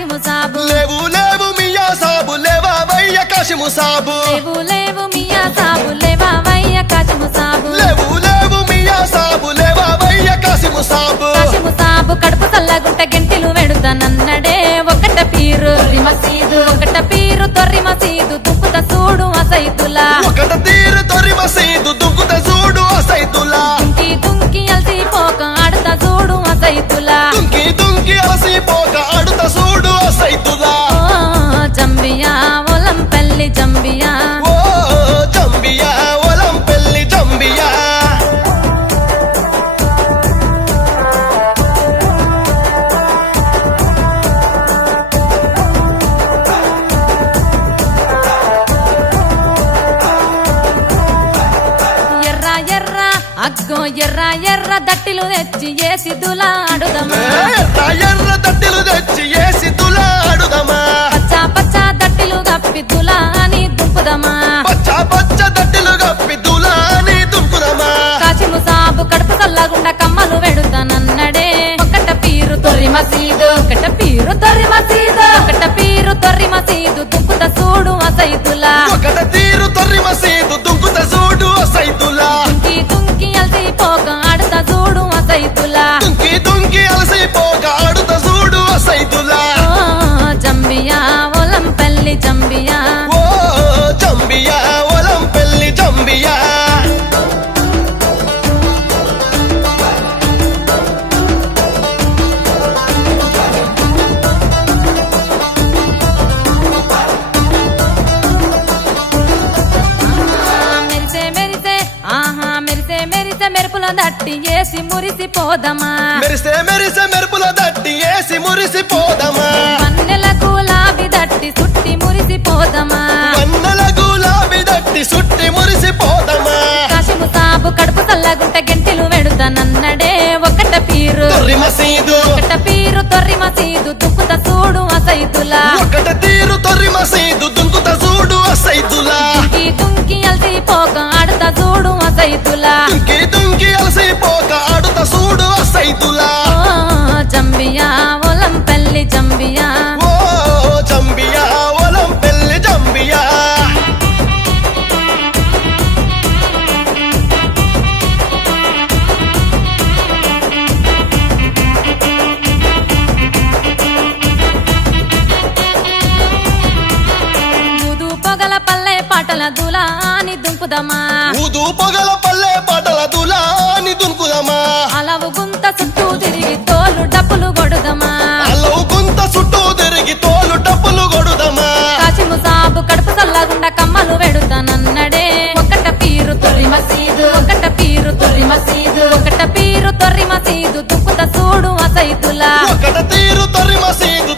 కాశిము సాబు లేవు లేవు మియా సాబు లేవావయ్య కాశిము సాబు లేవు లేవు మియా సాబు లేవావయ్య కాశిము సాబు లేవు లేవు మియా సాబు లేవావయ్య కాశిము సాబు కాశిము సాబు కడుపు చల్లగుంట గెంటిలు వెడుతానన్నడే ఒకట పీరు మసీదు ఒకట పీరు తొర్రి మసీదు దుక్కుత చూడు అసైతులా ఒకట తీరు తొరి మసీదు దుక్కుత చూడు అసైతులా దుంకి దుంకి అలసిపోక ఆడుతా చూడు అసైతులా దుంకి దుంకి అలసిపోక ఆడుత చూడు అసైతులా ఓ జంబియా ఒలంపల్లి జంబియా ఓ జంబియా ఒలం పెళ్లి జంబియా ఎర్ర ఎర్ర అగ్గో ఎర్ర ఎర్ర దట్టిలు తెచ్చి ఏసి దులాడుదమా ఎర్ర ఎర్ర దట్టిలు తెచ్చి ఏసి తులాడుదమా పచ్చ పచ్చ దట్టిలు గప్పి దులా అని దుంపుదమా పచ్చ పచ్చ దట్టిలు గప్పి తులాని దుంకుదమా కాశిము సాబు కడుపు చల్లగుండ కమ్మలు వెడుతానన్నడే ఒకట పీరు తొర్రి మసీదు ఒకట పీరు తొర్రి మసీదు ఒకట పీరు తొర్రి మసీదు దుంకుత చూడు అసైతులా ఒకట తీరు తొర్రి మసీదు దుంకుత చూడు అసైతులా దుంకి దుంకి అలసిపోక ఆడుతా చూడు అసైతులా దుంకి దుంకి అలసిపోక ఆడుత చూడు అసైతులా ఓ జంబియా ఒలంపల్లి జంబియా ఓ జంబియా ఒలం పెళ్లి జంబియా మెరిసే మెరిసే ఆహా మెరిసే మెరిసే మెరుపుల దట్టి ఏసి మురిసిపోదమా మెరిసే మెరిసే మెరుపుల దట్టి ఏసి మురిసిపోదమా వన్నెల గులాబీ దట్టి సుట్టి మురిసిపోదమా వన్నెల గులాబీ దట్టి సుట్టి మురిసిపోదమా కాశిము సాబు కడుపు చల్లగుంట గెంటిలు వెడుతానన్నడే ఒకట పీరు తొర్రి మసీదు ఒకట పీరు తొర్రి మసీదు దుక్కుత చూడు అసైతులా ఒకట తీరు తొర్రి మసీదు దుంకుత చూడు అసైతులా దుంకి దుంకి అలసిపోక ఆడుతా చూడు అసైతులా దుంకి దుంకి అలసిపోక ఆడుత చూడు అసైతులా ఓ జంబియా ఒలంపల్లి జంబియా ఓ జంబియా ఒలం పెళ్లి జంబియా ఊదు పొగల పల్లె పాటల దులా అని దుంపుదమా ఊదు పొగల పల్లె పాటల దులాని దుంకుదమా అలవు గుంత చుట్టూ తిరిగి తోలు డప్పులు కొడుదమా అల్లవు గుంత చుట్టూ తిరిగి తోలు డప్పులు కొడుదమా కాశిము సాబు కడుపు చల్లగుండ కమ్మలు వెడుతానన్నడే ఒకట పీరు తొర్రి మసీదు ఒకట పీరు తొర్రి మసీదు ఒకట పీరు తొర్రి మసీదు దుక్కుత చూడు అసైతులా ఒకట తీరు తొర్రి మసీదు